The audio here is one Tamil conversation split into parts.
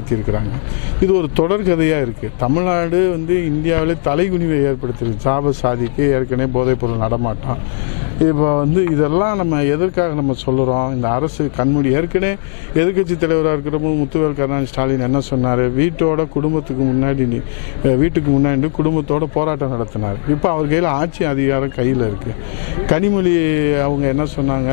இருக்கிறாங்க. இது ஒரு தொடர் கதையாக இருக்குது. தமிழ்நாடு இந்தியாவிலே தலைகுனிவை ஏற்படுத்தியிருக்கு. ஜாபர் சாதிக்கு ஏற்கனவே போதைப்பொருள் நடமாட்டம். இப்போ இதெல்லாம் நம்ம எதற்காக நம்ம சொல்லுறோம்? இந்த அரசு கண்மூடி ஏற்கனவே எதிர்க்கட்சி தலைவராக இருக்கிறப்போ முத்துவேல் கருணாநிதி ஸ்டாலின் என்ன சொன்னார்? வீட்டுக்கு முன்னாடி குடும்பத்தோட போராட்டம் நடத்தினார். இப்போ அவர் கையில் ஆட்சி அதிகாரம் கையில் இருக்குது. கனிமொழி அவங்க என்ன சொன்னாங்க?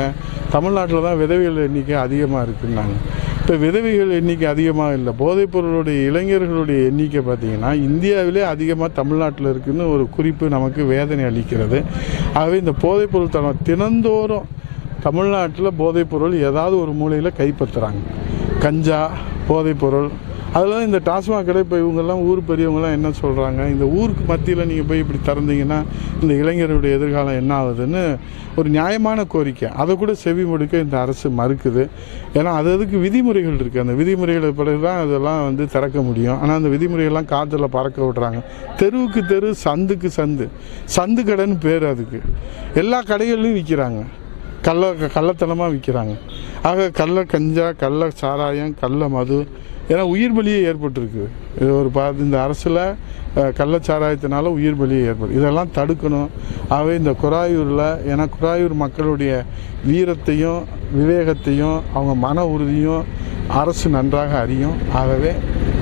தமிழ்நாட்டில் தான் விதவைகள் எண்ணிக்கை அதிகமாக இருக்குன்னாங்க. இப்போ விதவைகள் எண்ணிக்கை அதிகமாக இல்லை, போதைப்பொருளுடைய இளைஞர்களுடைய எண்ணிக்கை பார்த்திங்கன்னா இந்தியாவிலே அதிகமாக தமிழ்நாட்டில் இருக்குதுன்னு ஒரு குறிப்பு நமக்கு வேதனை அளிக்கிறது. ஆகவே இந்த போதைப்பொருள் தினந்தோறும் தமிழ்நாட்டில் போதைப்பொருள் ஏதாவது ஒரு மூலையில் கைப்பற்றுறாங்க. கஞ்சா, போதைப்பொருள், அதெல்லாம் இந்த டாஸ்மாக் கடை. இப்போ இவங்கெல்லாம் ஊர் பெரியவங்களாம் என்ன சொல்கிறாங்க? இந்த ஊருக்கு மத்தியில் நீங்கள் போய் இப்படி திறந்தீங்கன்னா இந்த இளைஞர்களுடைய எதிர்காலம் என்ன ஆகுதுன்னு ஒரு நியாயமான கோரிக்கை. அதை கூட செவி மடுக்க இந்த அரசு மறுக்குது. ஏன்னா அதுக்கு விதிமுறைகள் இருக்குது. அந்த விதிமுறைகளை பிறகு தான் அதெல்லாம் திறக்க முடியும். ஆனால் அந்த விதிமுறைகள்லாம் காற்றில் பறக்க விட்றாங்க. தெருவுக்கு தெரு, சந்துக்கு சந்து கடைன்னு பேர். அதுக்கு எல்லா கடைகள்லையும் விற்கிறாங்க. கள்ளத்தனமாக விற்கிறாங்க. ஆக கஞ்சா, கள்ள சாராயம், கள்ள மது, ஏன்னா உயிர் பலியே ஏற்பட்டிருக்கு. இது ஒரு இந்த அரசில் கள்ளச்சாராயத்தினால உயிர் பலியே ஏற்படும். இதெல்லாம் தடுக்கணும். ஆகவே இந்த குராயூரில், ஏன்னா குராயூர் மக்களுடைய வீரத்தையும் விவேகத்தையும் அவங்க மன உறுதியும் அரசு நன்றாக அறியும். ஆகவே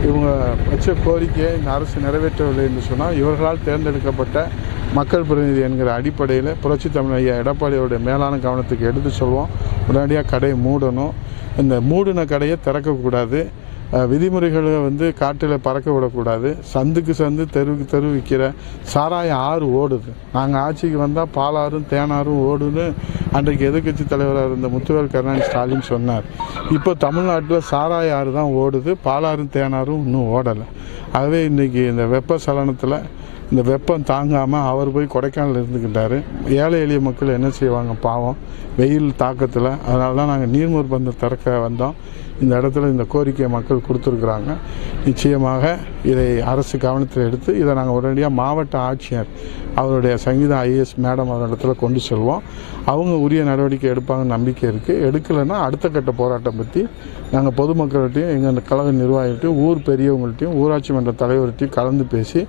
இவங்க வச்ச கோரிக்கையை இந்த அரசு நிறைவேற்றவில்லை என்று சொன்னால் இவர்களால் தேர்ந்தெடுக்கப்பட்ட மக்கள் பிரதிநிதி என்கிற அடிப்படையில் புரட்சி தமிழ் ஐயா எடப்பாடியோடைய மேலான கவனத்துக்கு எடுத்து சொல்வோம். உடனடியாக கடையை மூடணும். இந்த மூடின கடையை திறக்கக்கூடாது. விதிமுறைகளை காட்டில் பறக்க விடக்கூடாது. சந்துக்கு சந்து, தெருவுக்கு தெரு விற்கிற சாராய ஆறு ஓடுது. நாங்கள் ஆட்சிக்கு வந்தால் பாலாறும் தேனாரும் ஓடுன்னு அன்றைக்கு எதிர்க்கட்சி தலைவராக இருந்த முத்துவேல் கருணாநிதி ஸ்டாலின் சொன்னார். இப்போ தமிழ்நாட்டில் சாராய ஆறு தான் ஓடுது, பாலாறும் தேனாரும் இன்னும் ஓடலை. ஆகவே இன்றைக்கி இந்த வெப்ப சலனத்தில் இந்த வெப்பம் தாங்காமல் அவர் போய் கொடைக்கானல் இருந்துக்கிட்டார். ஏழை எளிய மக்கள் என்ன செய்வாங்க பாவம் வெயில் தாக்கத்தில். அதனால தான் நாங்கள் நீர்மூர் பந்தம் திறக்க வந்தோம். இந்த இடத்துல இந்த கோரிக்கையை மக்கள் கொடுத்துருக்குறாங்க. நிச்சயமாக இதை அரசு கவனத்தில் எடுத்து இதை நாங்கள் உடனடியாக மாவட்ட ஆட்சியர் அவருடைய சங்கீதா ஐஏஎஸ் மேடம் அவரிடத்துல கொண்டு செல்வோம். அவங்க உரிய நடவடிக்கை எடுப்பாங்கன்னு நம்பிக்கை இருக்குது. எடுக்கலைன்னா அடுத்த கட்ட போராட்டம் பற்றி நாங்கள் பொதுமக்கள்கிட்டையும் எங்கள் கழக நிர்வாகிகிட்டையும் ஊர் பெரியவங்கள்ட்டையும் ஊராட்சி மன்ற தலைவர்கிட்டையும் கலந்து பேசி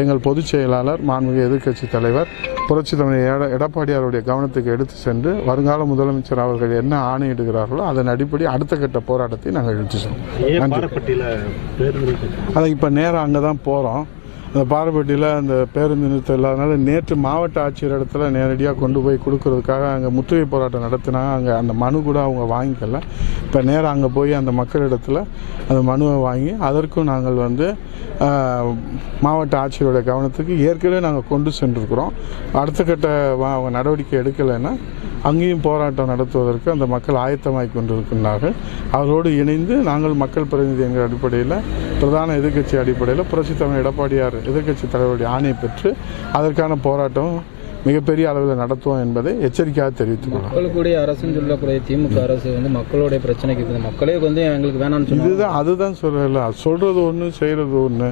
எங்கள் பொதுச் செயலாளர் மாண்புமிகு எதிர்க்கட்சி தலைவர் புரட்சி தமிழ் எடப்பாடியாருடைய கவனத்துக்கு எடுத்து சென்று வருங்கால முதலமைச்சர் அவர்கள் என்ன ஆணையிடுகிறார்களோ அதன் அடிப்படை அடுத்த கட்ட போராட்டத்தை நாங்கள் எடுத்து செல்வோம். அதை இப்போ நேரம் அங்கே தான் போகிறோம். அந்த பாரப்பட்டியில் அந்த பேருந்து நிறுத்தம் இல்லாதனால நேற்று மாவட்ட ஆட்சியர் இடத்துல நேரடியாக கொண்டு போய் கொடுக்கறதுக்காக அங்கே முற்றுகை போராட்டம் நடத்தினாங்க. அங்கே அந்த மனு கூட அவங்க வாங்கிக்கல. இப்போ நேரம் அங்கே போய் அந்த மக்களிடத்தில் அந்த மனுவை வாங்கி அதற்கும் நாங்கள் மாவட்ட ஆட்சியருடைய கவனத்துக்கு ஏற்கனவே நாங்கள் கொண்டு சென்றிருக்கிறோம். அடுத்த கட்ட அவங்க நடவடிக்கை எடுக்கலைன்னா அங்கேயும் போராட்டம் நடத்துவதற்கு அந்த மக்கள் ஆயத்தமாகி கொண்டிருக்கின்றார்கள். அவரோடு இணைந்து நாங்கள் மக்கள் பிரதிநிதி என்கிற அடிப்படையில் பிரதான எதிர்க்கட்சி அடிப்படையில் புரட்சி தமிழ் எடப்பாடியார் எதிர்க்கட்சி தலைவருடைய ஆணையை பெற்று அதற்கான போராட்டம் மிகப்பெரிய அளவில் நடத்துவோம் என்பதை எச்சரிக்கையாக தெரிவித்துக்கொள்ளும். மக்களுடைய அரசுன்னு சொல்லக்கூடிய திமுக அரசு மக்களுடைய பிரச்சனைக்கு மக்களே எங்களுக்கு வேணாம்னு சொல்லி அதுதான் சொல்லல. சொல்றது ஒன்று, செய்கிறது ஒன்று.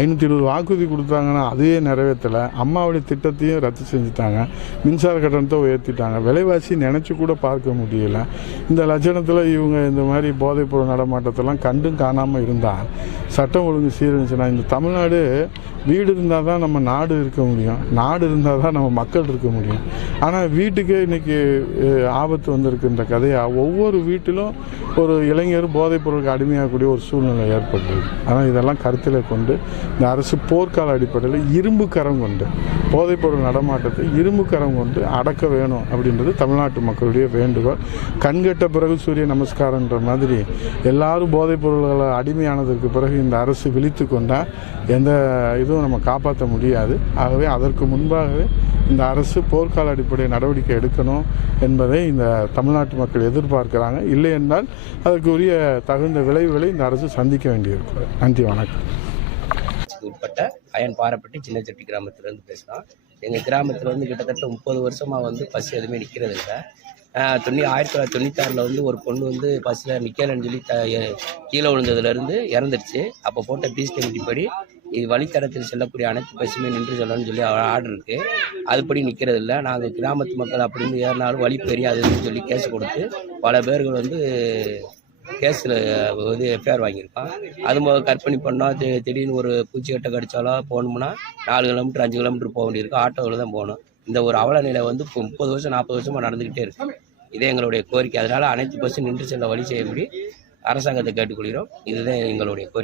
520 வாக்குறுதி கொடுத்தாங்கன்னா அதையே நிறைவேற்றலை. அம்மாவுடைய திட்டத்தையும் ரத்து செஞ்சுட்டாங்க. மின்சார கட்டணத்தை உயர்த்திட்டாங்க. விலைவாசி நினச்சி கூட பார்க்க முடியல. இந்த லட்சணத்தில் இவங்க இந்த மாதிரி போதைப்பொருள் நடமாட்டத்தெல்லாம் கண்டும் காணாமல் இருந்தால் சட்டம் ஒழுங்கு சீரழிச்சுன்னா இந்த தமிழ்நாடு வீடு இருந்தால் தான் நம்ம நாடு இருக்க முடியும். நாடு இருந்தால் தான் நம்ம மக்கள் இருக்க முடியும். ஆனால் வீட்டுக்கே இன்றைக்கி ஆபத்து வந்திருக்கின்ற கதையாக ஒவ்வொரு வீட்டிலும் ஒரு இளைஞர் போதைப் பொருளுக்கு அடிமையாகக்கூடிய ஒரு சூழ்நிலை ஏற்பட்டுருக்கு. ஆனால் இதெல்லாம் கருத்தில் கொண்டு இந்த அரசு போர்க்கால அடிப்படையில் இரும்பு கரம் கொண்டு போதைப்பொருள் நடமாட்டத்தை இரும்பு கரம் கொண்டு அடக்க வேணும் அப்படின்றது தமிழ்நாட்டு மக்களுடைய வேண்டுகோள். கண்கட்ட பிறகு சூரிய நமஸ்காரன்ற மாதிரி எல்லாரும் போதைப் பொருள்களை அடிமையானதற்கு பிறகு இந்த அரசு விழித்து கொண்டால் எந்த இதுவும் நம்ம காப்பாற்ற முடியாது. ஆகவே அதற்கு முன்பாகவே இந்த அரசு போர்க்கால அடிப்படையில் நடவடிக்கை எடுக்கணும் என்பதை இந்த தமிழ்நாட்டு மக்கள் எதிர்பார்க்கிறாங்க. இல்லை என்றால் அதற்கு உரிய தகுந்த விளைவுகளை இந்த அரசு சந்திக்க வேண்டியிருக்கும். நன்றி, வணக்கம். உட்பட்ட அயன் பாரப்பட்டி சின்னச்செட்டி கிராமத்திலேருந்து பேசுகிறோம். எங்கள் கிராமத்தில் கிட்டத்தட்ட 30 வருஷமாக பஸ் எதுவுமே நிற்கிறது இல்லை. 1996 ஒரு பொண்ணு பஸ்ஸில் நிற்கலன்னு சொல்லி கீழே விழுந்ததுலேருந்து இறந்துடுச்சு. அப்போ போட்ட பீஸ்டெமிட்டி படி இது வழித்தடத்தில் செல்லக்கூடிய அனைத்து பஸ்ஸுமே நின்று செல்லணும்னு சொல்லி ஆர்டர் இருக்குது. அதுபடி நிற்கிறது இல்லை. நாங்கள் கிராமத்து மக்கள் அப்படின்னு ஏறினாலும் வழி தெரியாதுன்னு சொல்லி கேஸ் கொடுத்து பல பேர்கள் கேஸில் வந்து எஃப்ஐஆர் வாங்கியிருக்கோம். அது கற்பனை பண்ணோம். திடீர்னு ஒரு பூச்சிக்கட்டை கடிச்சாலோ போகணும்னா 4 கிலோமீட்டர் 5 கிலோமீட்டர் போக வேண்டியிருக்கு. ஆட்டோவில் தான் போகணும். இந்த ஒரு அவல நிலை வந்து இப்போ 30 வருஷம் 40 வருஷமாக நடந்துக்கிட்டே இருக்கு. இதே எங்களுடைய கோரிக்கை. அதனால அனைத்து பஸ்ஸும் நின்று செல்ல வழி செய்யும்படி அரசாங்கத்தை கேட்டுக்கொள்கிறோம். இதுதான் எங்களுடைய கோரிக்கை.